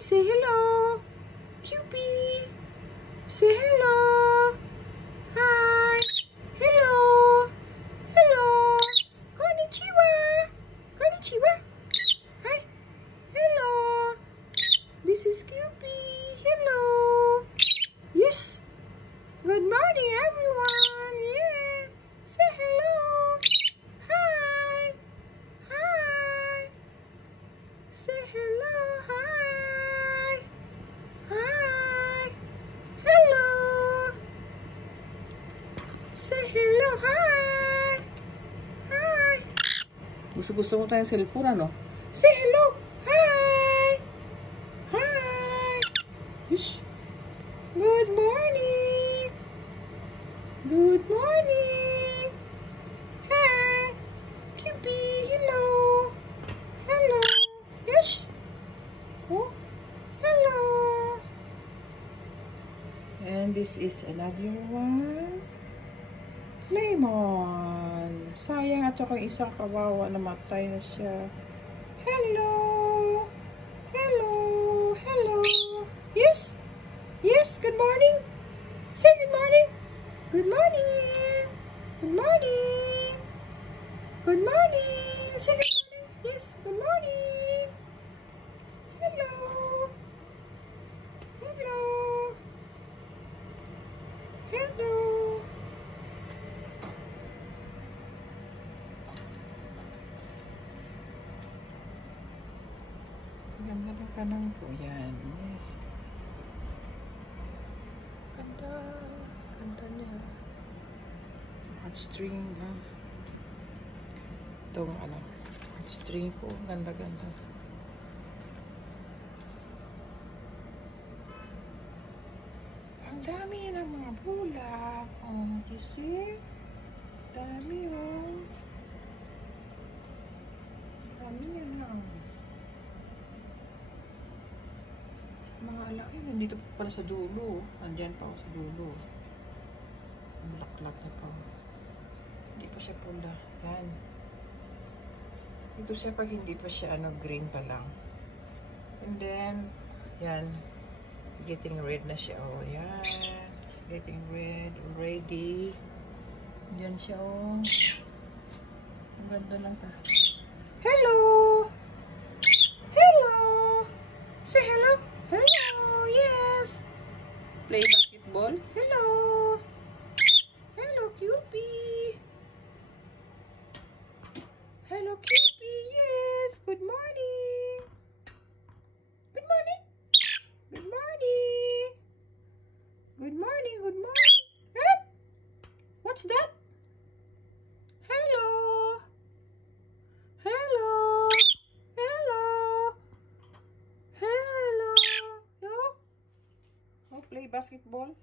say hello. Cupie. Say hello. Hi. Hello. Hello. Konnichiwa. Konnichiwa. Hi. Hello. This is Cupie. Hello. Yes. Good morning, everyone. Yeah. Say hello. Hi. Hi. Say hello. Hi. Hi. Hello. Say hello. Hi. Hi. Gusto mo tayong cellphone, ano? Say hello. Hi. Hi. Yes. Good morning. Good morning. Hi. Cupie. Hello. Hello. Yes. Oh. Hello. And this is another one. Lemon. Sayang at saka isang kawawa, namatay na siya. Hello. Hello. Hello. Yes. Yes. Good morning. Say good morning. Good morning. Good morning. Good morning. Say good morning. Yes. Good morning. Hello. Hello. Hello. Ganda ng kanang ko. Yan. Yes. Ganda. Ganda niya. Heartstring. Itong ano. Heartstring ko. Ganda-ganda. Ang dami ng mga bulak. Oh, you see? Dami, oh. Dami yan lang. Mga alaki, nandito pa pala sa dulo. Andyan pa ako sa dulo. Ang laklak na pa. Hindi pa siya pula. Yan. Ito siya pag hindi pa siya green pa lang. And then, yan. Getting red na siya. Oh, yan. It's getting red already. Yan siya, oh. Ang ganda lang pa. Hello! Hello! Say hello! Hello! Yes! Play basketball? Hello! Hello, Cupie! Hello, Cupie! Yes! Good morning! Good morning! Good morning! Good morning! Good morning! Eh? What's that? Hello! Hello! Hello! Hello! No? Oh, play basketball?